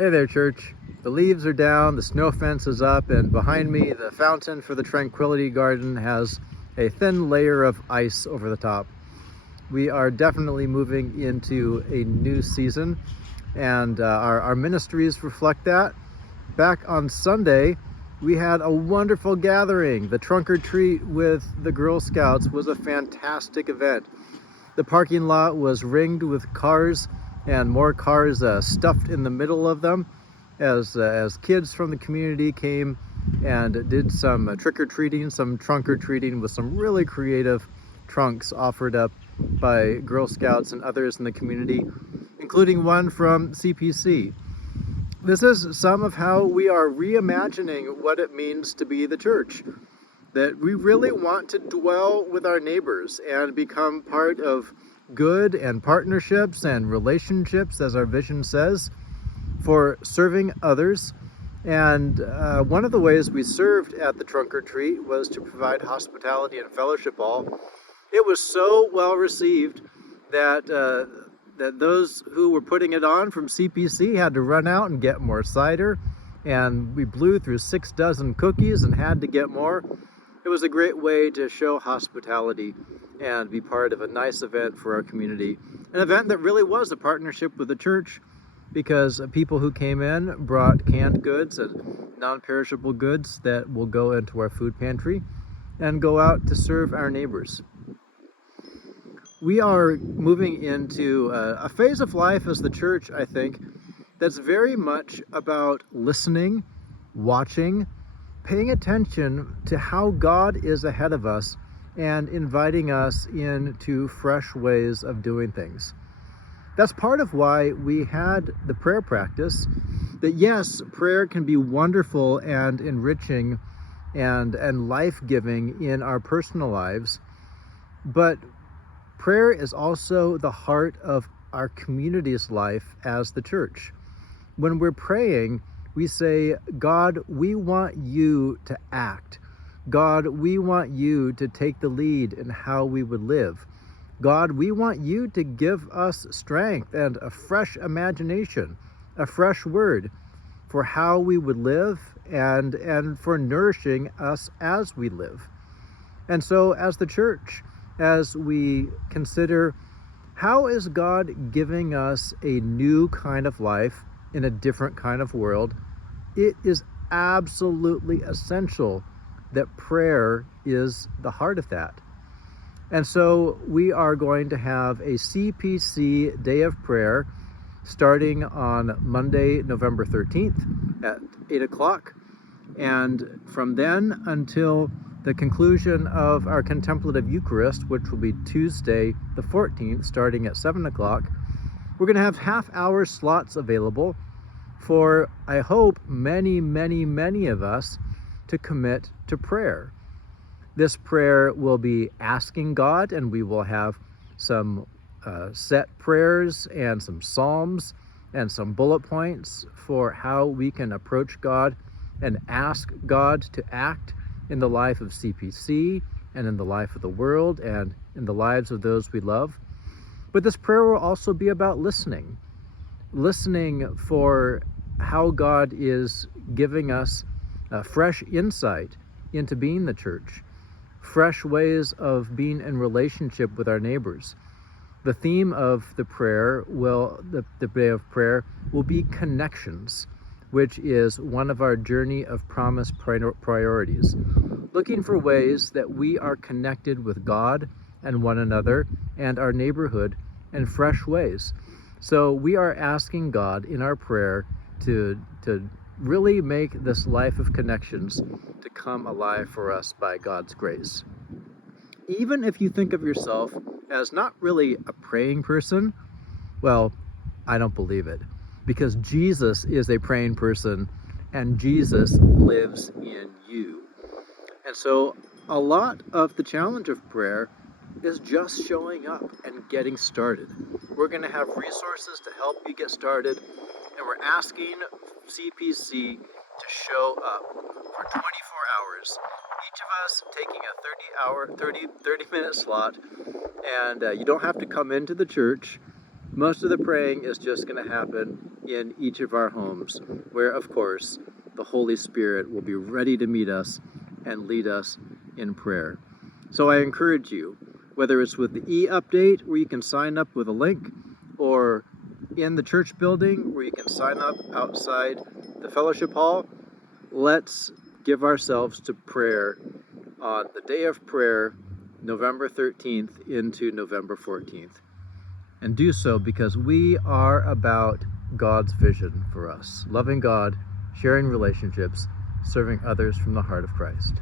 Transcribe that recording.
Hey there, church. The leaves are down, the snow fence is up, and behind me, the fountain for the Tranquility Garden has a thin layer of ice over the top. We are definitely moving into a new season, and our ministries reflect that. Back on Sunday, we had a wonderful gathering. The trunk or treat with the Girl Scouts was a fantastic event. The parking lot was ringed with cars, and more cars stuffed in the middle of them as kids from the community came and did some trick-or-treating, some trunk-or-treating with some really creative trunks offered up by Girl Scouts and others in the community, including one from CPC. This is some of how we are reimagining what it means to be the church. That we really want to dwell with our neighbors and become part of good and partnerships and relationships, as our vision says, for serving others. And one of the ways we served at the trunk or treat was to provide hospitality and fellowship hall. It was so well received that that those who were putting it on from CPC had to run out and get more cider, and we blew through 6 dozen cookies and had to get more. It was a great way to show hospitality and be part of a nice event for our community. An event that really was a partnership with the church, because people who came in brought canned goods and non-perishable goods that will go into our food pantry and go out to serve our neighbors. We are moving into a phase of life as the church, I think, that's very much about listening, watching, paying attention to how God is ahead of us and inviting us into fresh ways of doing things. That's part of why we had the prayer practice, that yes, prayer can be wonderful and enriching and life-giving in our personal lives, but prayer is also the heart of our community's life as the church. When we're praying, we say, God, we want you to act. God, we want you to take the lead in how we would live. God, we want you to give us strength and a fresh imagination, a fresh word for how we would live and for nourishing us as we live. And so as the church, as we consider how is God giving us a new kind of life in a different kind of world, it is absolutely essential that prayer is the heart of that. And so we are going to have a CPC Day of Prayer starting on Monday, November 13th at 8 o'clock. And from then until the conclusion of our Contemplative Eucharist, which will be Tuesday the 14th, starting at 7 o'clock, we're going to have half-hour slots available for, I hope, many, many, many of us to commit to prayer. This prayer will be asking God, and we will have some set prayers and some psalms and some bullet points for how we can approach God and ask God to act in the life of CPC and in the life of the world and in the lives of those we love. But this prayer will also be about listening for how God is giving us fresh insight into being the church, fresh ways of being in relationship with our neighbors. The theme of the prayer the day of prayer will be connections, which is one of our Journey of Promise priorities. Looking for ways that we are connected with God and one another and our neighborhood in fresh ways. So we are asking God in our prayer to really make this life of connections to come alive for us by God's grace. Even if you think of yourself as not really a praying person, well, I don't believe it, because Jesus is a praying person and Jesus lives in you. And so a lot of the challenge of prayer is just showing up and getting started. We're going to have resources to help you get started, and we're asking CPC to show up for 24 hours, each of us taking a 30-minute slot, and you don't have to come into the church, Most of the praying is just going to happen in each of our homes, where, of course, the Holy Spirit will be ready to meet us and lead us in prayer. So I encourage you, whether it's with the e-update where you can sign up with a link, or in the church building where you can sign up outside the fellowship hall, let's give ourselves to prayer on the day of prayer, November 13th into November 14th. And do so because we are about God's vision for us, loving God, sharing relationships, serving others from the heart of Christ.